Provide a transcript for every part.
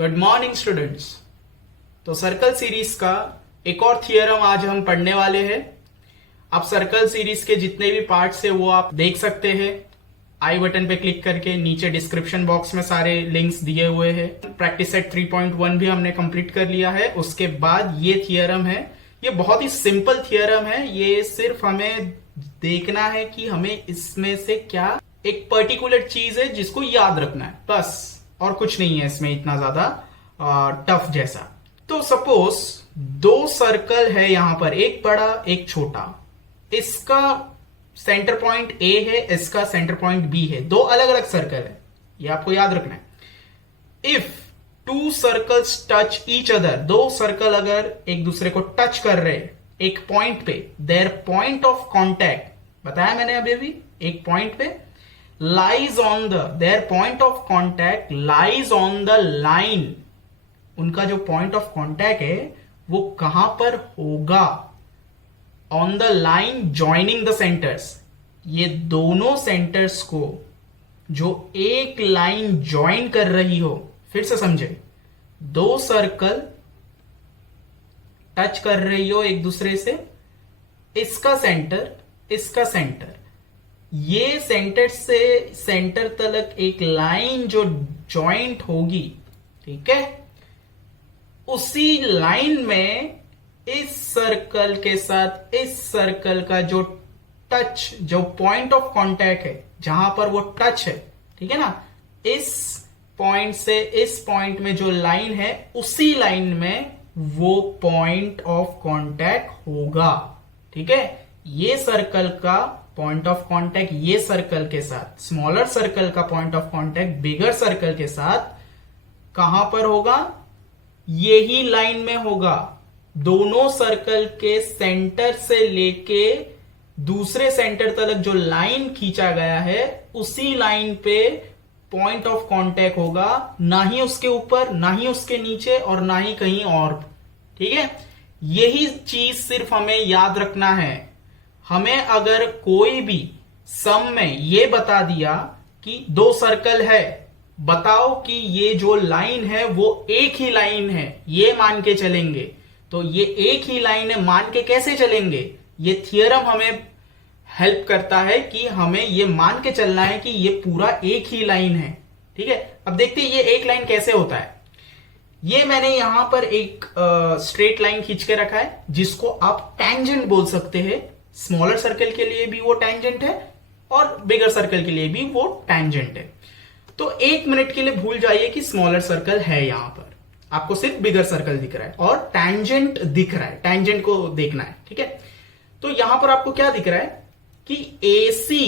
Good morning students. तो circle series का एक और थियरम आज हम पढ़ने वाले हैं। आप सर्कल सीरीज के जितने भी पार्ट्स है वो आप देख सकते हैं आई बटन पे क्लिक करके। नीचे डिस्क्रिप्शन बॉक्स में सारे लिंक्स दिए हुए हैं। प्रैक्टिस सेट 3.1 भी हमने कंप्लीट कर लिया है। उसके बाद ये थियरम है, ये बहुत ही सिंपल थियरम है। ये सिर्फ हमें देखना है कि हमें इसमें से क्या एक पर्टिकुलर चीज है जिसको याद रखना है, बस, और कुछ नहीं है इसमें इतना ज्यादा टफ जैसा। तो सपोज दो सर्कल है यहां पर, एक बड़ा एक छोटा। इसका सेंटर पॉइंट ए है, इसका सेंटर पॉइंट बी है। दो अलग अलग सर्कल है, ये आपको याद रखना है। If two circles touch each other, दो सर्कल अगर एक दूसरे को टच कर रहे एक पॉइंट पे, देयर पॉइंट ऑफ कॉन्टैक्ट, बताया मैंने अभी एक पॉइंट पे, lies on the, their point of contact lies on the line, उनका जो point of contact है वो कहां पर होगा? on the line joining the centers, ये दोनों सेंटर्स को जो एक लाइन ज्वाइन कर रही हो, फिर से समझे, दो सर्कल टच कर रही हो एक दूसरे से, इसका सेंटर इसका सेंटर, ये सेंटर से सेंटर तक एक लाइन जो जॉइंट होगी, ठीक है, उसी लाइन में इस सर्कल के साथ इस सर्कल का जो टच, जो पॉइंट ऑफ कांटेक्ट है, जहां पर वो टच है, ठीक है ना, इस पॉइंट से इस पॉइंट में जो लाइन है, उसी लाइन में वो पॉइंट ऑफ कांटेक्ट होगा। ठीक है, ये सर्कल का पॉइंट ऑफ कांटेक्ट ये सर्कल के साथ, स्मॉलर सर्कल का point of contact bigger circle के साथ कहां पर होगा? यही लाइन में होगा। दोनों सर्कल के सेंटर से लेके दूसरे सेंटर तक जो लाइन खींचा गया है, उसी लाइन पे पॉइंट ऑफ कांटेक्ट होगा, ना ही उसके ऊपर, ना ही उसके नीचे, और ना ही कहीं और। ठीक है, यही चीज सिर्फ हमें याद रखना है। हमें अगर कोई भी सम में ये बता दिया कि दो सर्कल है, बताओ कि ये जो लाइन है वो एक ही लाइन है, ये मान के चलेंगे। तो ये एक ही लाइन है मान के कैसे चलेंगे? ये थियरम हमें हेल्प करता है कि हमें ये मान के चलना है कि ये पूरा एक ही लाइन है। ठीक है, अब देखते हैं ये एक लाइन कैसे होता है। ये मैंने यहां पर एक स्ट्रेट लाइन खींच के रखा है, जिसको आप टेंजेंट बोल सकते हैं। स्मॉलर सर्कल के लिए भी वो टेंजेंट है और बिगर सर्कल के लिए भी वो टेंजेंट है। तो एक मिनट के लिए भूल जाइए कि स्मॉलर सर्कल है, यहां पर आपको सिर्फ बिगर सर्कल दिख रहा है और टेंजेंट दिख रहा है। टेंजेंट को देखना है, ठीक है। तो यहां पर आपको क्या दिख रहा है कि AC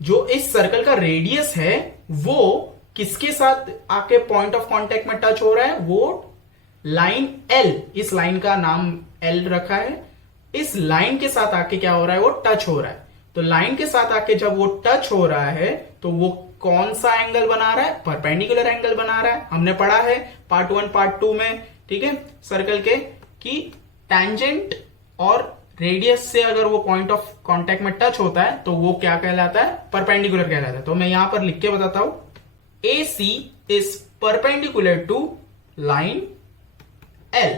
जो इस सर्कल का रेडियस है, वो किसके साथ आके पॉइंट ऑफ कांटेक्ट में टच हो रहा है? वो लाइन L, इस लाइन का नाम L रखा है, इस लाइन के साथ आके क्या हो रहा है? वो टच हो रहा है। तो लाइन के साथ आके जब वो टच हो रहा है तो वो कौन सा एंगल बना रहा है? परपेंडिकुलर एंगल बना रहा है। हमने पढ़ा है पार्ट 1 पार्ट 2 में, ठीक है, सर्कल के, कि टेंजेंट और रेडियस से अगर वो पॉइंट ऑफ कांटेक्ट में टच होता है तो वो क्या कहलाता है? परपेंडिकुलर कहलाता है। तो मैं यहां पर लिख के बताता हूं, AC is perpendicular to line L,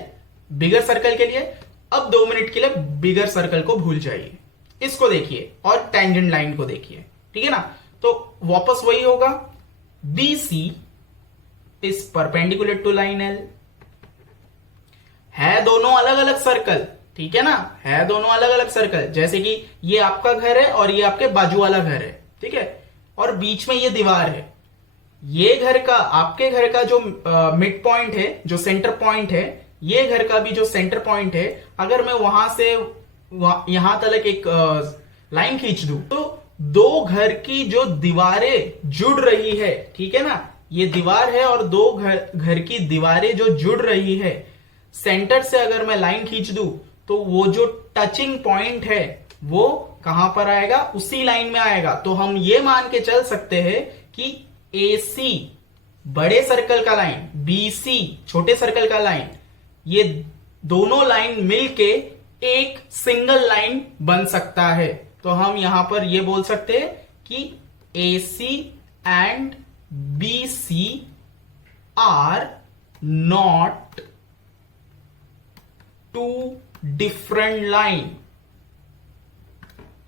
bigger circle के लिए। अब 2 मिनट के लिए बिगर सर्कल को भूल जाइए, इसको देखिए और टेंजेंट लाइन को देखिए, ठीक है ना। तो वापस वही होगा, BC is perpendicular to line L। है दोनों अलग अलग सर्कल, ठीक है ना, है दोनों अलग अलग सर्कल। जैसे कि ये आपका घर है और ये आपके बाजू वाला घर है, ठीक है, और बीच में ये दीवार है। ये घर का, आपके घर का जो मिड पॉइंट है, जो सेंटर पॉइंट है, ये घर का भी जो सेंटर पॉइंट है, अगर मैं वहां से यहां तक एक लाइन खींच दूं तो दो घर की जो दीवारें जुड़ रही है, ठीक है ना, ये दीवार है और दो घर की दीवारें जो जुड़ रही है, सेंटर से अगर मैं लाइन खींच दूं तो वो जो टचिंग पॉइंट है वो कहां पर आएगा? उसी लाइन में आएगा। तो हम ये मान के चल सकते हैं कि AC बड़े सर्कल का लाइन, BC छोटे सर्कल का लाइन, ये दोनों लाइन मिलके एक सिंगल लाइन बन सकता है। तो हम यहां पर ये बोल सकते हैं कि AC and BC are not two different line,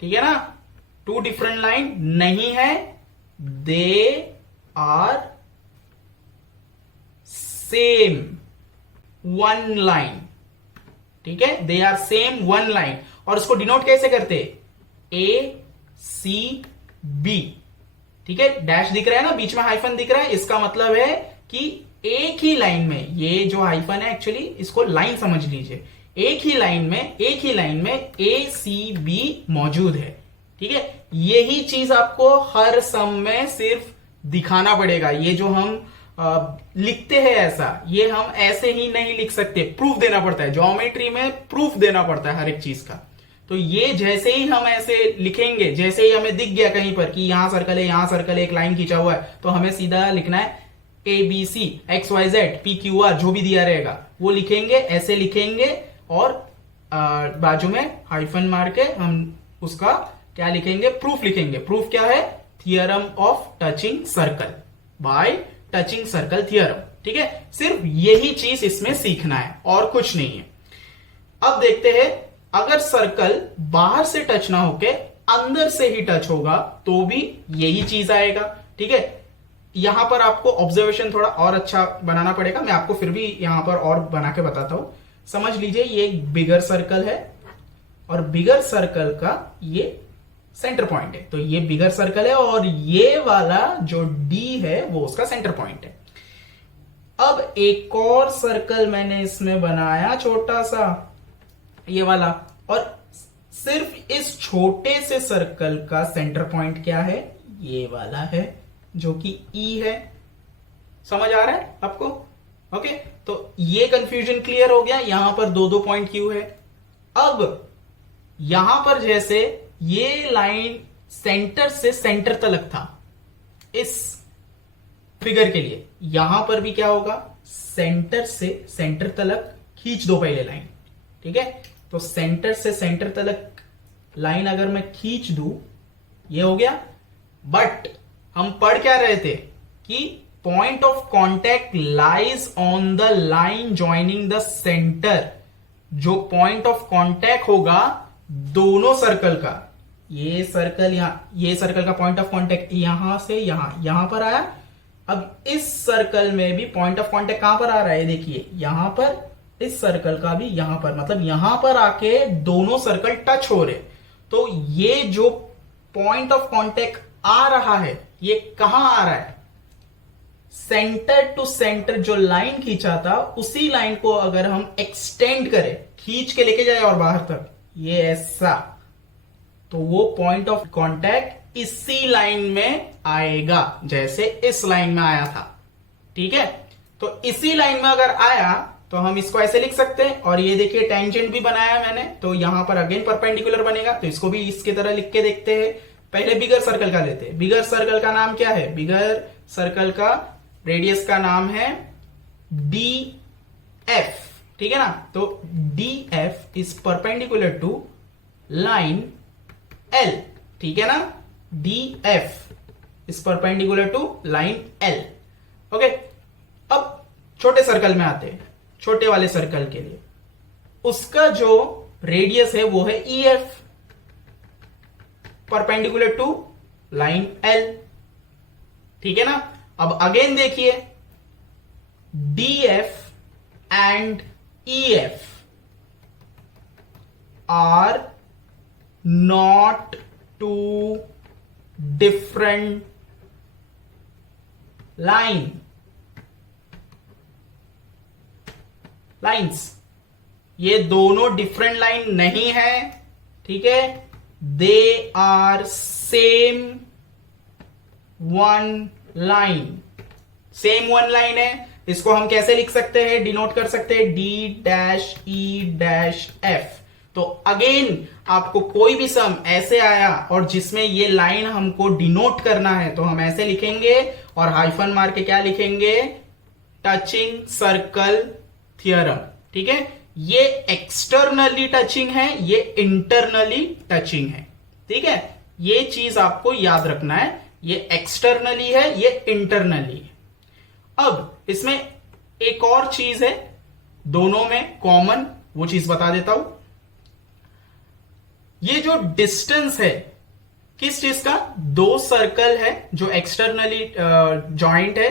ठीक है ना, टू डिफरेंट लाइन नहीं है, they are same one line, ठीक है, they are same one line. और उसको डिनोट कैसे करते, ए सी बी, ठीक है, डैश दिख रहा है ना, बीच में हाइफन दिख रहा है, इसका मतलब है कि एक ही लाइन में, ये जो हाइफन है एक्चुअली इसको लाइन समझ लीजिए, एक ही लाइन में ए सी बी मौजूद है, ठीक है। यही चीज आपको हर सम में सिर्फ दिखाना पड़ेगा। ये जो हम लिखते हैं ऐसा, ये हम ऐसे ही नहीं लिख सकते, प्रूफ देना पड़ता है, ज्योमेट्री में प्रूफ देना पड़ता है हर एक चीज का। तो ये जैसे ही हम ऐसे लिखेंगे, जैसे ही हमें दिख गया कहीं पर कि यहां सर्कल है, यहां सर्कल है, एक लाइन खींचा हुआ है, तो हमें सीधा लिखना है A B C X Y Z P Q R, जो भी दिया रहेगा वो लिखेंगे, ऐसे लिखेंगे, और बाजू में हाइफन मार के हम उसका क्या लिखेंगे, प्रूफ लिखेंगे। प्रूफ क्या है, theorem of touching circle by touching circle theorem, ठीक है। सिर्फ यही चीज इसमें सीखना है और कुछ नहीं है। अब देखते हैं, अगर सर्कल बाहर से टच ना होके अंदर से ही टच होगा तो भी यही चीज आएगा, ठीक है। यहां पर आपको ऑब्जर्वेशन थोड़ा और अच्छा बनाना पड़ेगा, मैं आपको फिर भी यहां पर और बना के बताता हूं। समझ लीजिए ये एक बिगर सर्कल है और बिगर सर्कल का ये सेंटर पॉइंट है, तो ये बिगर सर्कल है और ये वाला जो डी है वो उसका सेंटर पॉइंट है। अब एक और सर्कल मैंने इसमें बनाया छोटा सा, ये वाला, और सिर्फ इस छोटे से सर्कल का सेंटर पॉइंट क्या है, ये वाला है जो कि ई है। समझ आ रहा है आपको? ओके, तो ये कंफ्यूजन क्लियर हो गया। यहां पर दो दो पॉइंट क्यों है। अब यहां पर जैसे ये लाइन सेंटर से सेंटर तलक था इस फिगर के लिए, यहां पर भी क्या होगा, सेंटर से सेंटर तलक खींच दो पहले लाइन, ठीक है। तो सेंटर से सेंटर तलक लाइन अगर मैं खींच दूं, ये हो गया। बट हम पढ़ क्या रहे थे कि point of contact lies on the line joining the centre. जो पॉइंट ऑफ कॉन्टैक्ट होगा दोनों सर्कल का, ये सर्कल यहां, ये सर्कल का पॉइंट ऑफ कॉन्टैक्ट यहां से यहां पर आया। अब इस सर्कल में भी पॉइंट ऑफ कॉन्टैक्ट कहां पर आ रहा है, देखिए यहां पर, इस सर्कल का भी यहां पर, मतलब यहां पर आके दोनों सर्कल टच हो रहे। तो ये जो पॉइंट ऑफ कॉन्टैक्ट आ रहा है ये कहां आ रहा है, सेंटर टू सेंटर जो लाइन खींचा था उसी लाइन को अगर हम एक्सटेंड करें, खींच के लेके जाए और बाहर तक, ये ऐसा, तो वो पॉइंट ऑफ कॉन्टैक्ट इसी लाइन में आएगा जैसे इस लाइन में आया था, ठीक है। तो इसी लाइन में अगर आया तो हम इसको ऐसे लिख सकते हैं। और ये देखिए टेंजेंट भी बनाया मैंने, तो यहां पर अगेन परपेंडिकुलर बनेगा, तो इसको भी इसकी तरह लिख के देखते हैं। पहले बिगर सर्कल का लेते हैं। बिगर सर्कल का नाम क्या है, बिगर सर्कल का रेडियस का नाम है डी एफ, ठीक है ना। तो D F is perpendicular to line L, ठीक है ना। D F is perpendicular to line L, okay. अब छोटे सर्कल में आते हैं, छोटे वाले सर्कल के लिए उसका जो रेडियस है वो है E F, perpendicular to line L, ठीक है ना। अब अगेन देखिए, D F and E F are not two different lines, ये दोनों डिफरेंट लाइन नहीं है, ठीक है। They are same one line, same one line है। इसको हम कैसे लिख सकते हैं, डिनोट कर सकते हैं डी डैश ई डैश एफ। तो अगेन आपको कोई भी सम ऐसे आया और जिसमें ये लाइन हमको डिनोट करना है तो हम ऐसे लिखेंगे और हाइफन मार के क्या लिखेंगे, टचिंग सर्कल थियरम, ठीक है। ये एक्सटर्नली टचिंग है, ये इंटरनली टचिंग है, ठीक है। ये चीज आपको याद रखना है, ये एक्सटर्नली है, ये इंटरनली है। अब इसमें एक और चीज है दोनों में कॉमन, वो चीज बता देता हूं। ये जो डिस्टेंस है किस चीज का, दो सर्कल है जो एक्सटर्नली जॉइंट है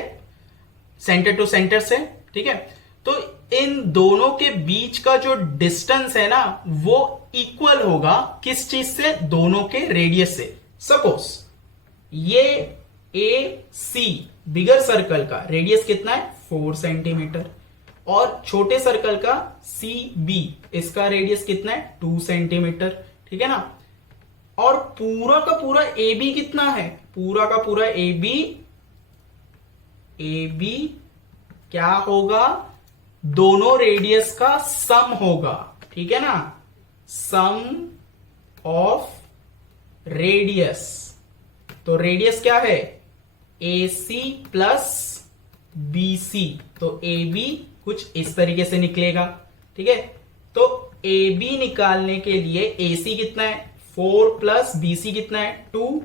सेंटर टू सेंटर से, ठीक है। तो इन दोनों के बीच का जो डिस्टेंस है ना वो इक्वल होगा किस चीज से, दोनों के रेडियस से। सपोज ये ए सी बिगर सर्कल का रेडियस कितना है 4 सेंटीमीटर और छोटे सर्कल का सी बी इसका रेडियस कितना है 2 सेंटीमीटर, ठीक है ना। और पूरा का पूरा ए बी कितना है, पूरा का पूरा ए बी क्या होगा, दोनों रेडियस का सम होगा, ठीक है ना, सम ऑफ रेडियस। तो रेडियस क्या है ए सी प्लस बी सी, तो ए बी कुछ इस तरीके से निकलेगा, ठीक है। तो ए बी निकालने के लिए ए सी कितना है 4 प्लस बी सी कितना है 2,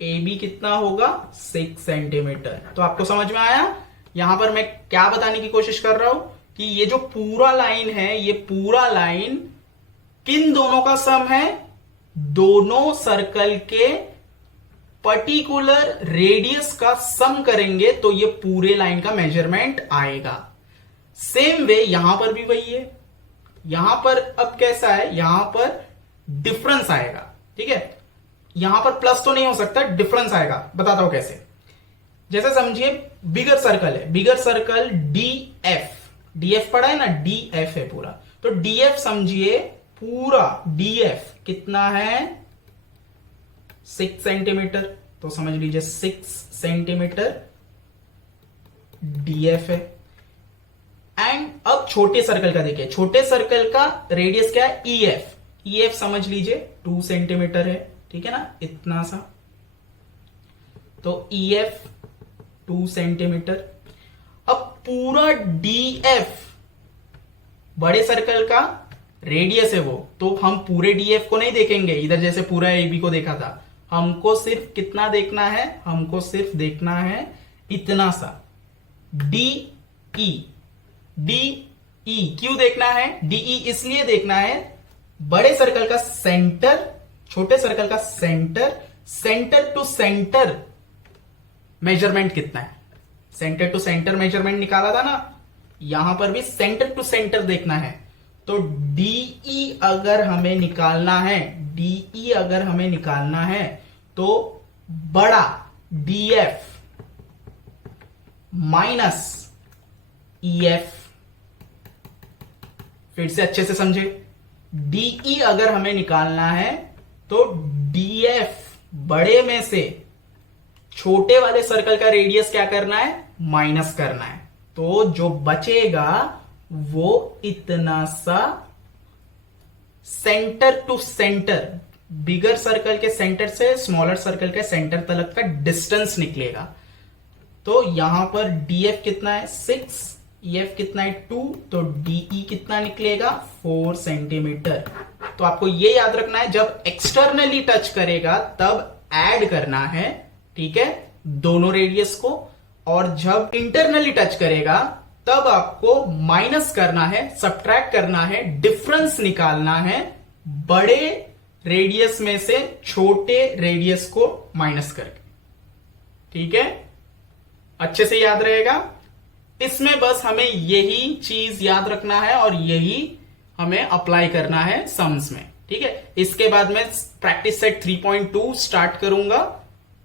ए बी कितना होगा 6 सेंटीमीटर। तो आपको समझ में आया। यहां पर मैं क्या बताने की कोशिश कर रहा हूं कि ये जो पूरा लाइन है, ये पूरा लाइन किन दोनों का सम है, दोनों सर्कल के पर्टिकुलर रेडियस का सम करेंगे तो ये पूरे लाइन का मेजरमेंट आएगा। सेम वे यहां पर भी वही है। यहां पर अब कैसा है, यहां पर डिफरेंस आएगा, ठीक है। यहां पर प्लस तो नहीं हो सकता, डिफरेंस आएगा। बताता हूं कैसे। जैसे समझिए बिगर सर्कल है, बिगर सर्कल डी एफ पड़ा है ना, डी एफ है पूरा। तो डी एफ समझिए पूरा डी एफ कितना है 6 सेंटीमीटर, तो समझ लीजिए 6 सेंटीमीटर डीएफ है। एंड अब छोटे सर्कल का देखिए, छोटे सर्कल का रेडियस क्या है ईएफ समझ लीजिए 2 सेंटीमीटर है, ठीक है ना, इतना सा। तो ईएफ 2 सेंटीमीटर। अब पूरा डीएफ बड़े सर्कल का रेडियस है वो, तो हम पूरे डीएफ को नहीं देखेंगे इधर जैसे पूरा एबी को देखा था। हमको सिर्फ कितना देखना है, हमको सिर्फ देखना है इतना सा डीई। क्यों देखना है डीई, इसलिए देखना है बड़े सर्कल का सेंटर, छोटे सर्कल का सेंटर टू सेंटर मेजरमेंट कितना है। सेंटर टू सेंटर मेजरमेंट निकाला था ना, यहां पर भी सेंटर टू सेंटर देखना है। तो डीई अगर हमें निकालना है, तो बड़ा डीएफ माइनस ईएफ। फिर से अच्छे से समझे, डीई अगर हमें निकालना है तो डीएफ बड़े में से छोटे वाले सर्कल का रेडियस क्या करना है, माइनस करना है। तो जो बचेगा वो इतना सा centre to centre, bigger circle के सेंटर से स्मॉलर सर्कल के सेंटर तक का डिस्टेंस निकलेगा। तो यहां पर डीएफ कितना है 6, ईएफ कितना है 2, तो डीई कितना निकलेगा 4 सेंटीमीटर। तो आपको ये याद रखना है, जब एक्सटर्नली टच करेगा तब ऐड करना है, ठीक है, दोनों रेडियस को, और जब इंटरनली टच करेगा तब आपको माइनस करना है, सब्ट्रैक्ट करना है, डिफरेंस निकालना है बड़े रेडियस में से छोटे रेडियस को माइनस करके, ठीक है। अच्छे से याद रहेगा। इसमें बस हमें यही चीज याद रखना है और यही हमें अप्लाई करना है सम्स में, ठीक है। इसके बाद मैं प्रैक्टिस सेट 3.2 स्टार्ट करूंगा।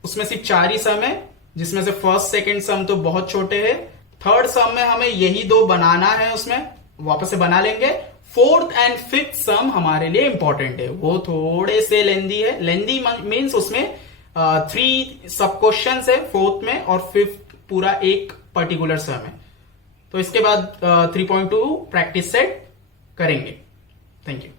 उसमें सिर्फ 4 ही सम है, जिसमें से फर्स्ट सेकंड सम तो बहुत छोटे हैं। थर्ड सम में हमें यही 2 बनाना है, उसमें वापस से बना लेंगे। फोर्थ एंड फिफ्थ सम हमारे लिए इंपॉर्टेंट है, वो थोड़े से लेंदी है। लेंदी मीन्स उसमें 3 सब क्वेश्चन है फोर्थ में, और फिफ्थ पूरा एक पर्टिकुलर सम है। तो इसके बाद 3.2 प्रैक्टिस सेट करेंगे। Thank you.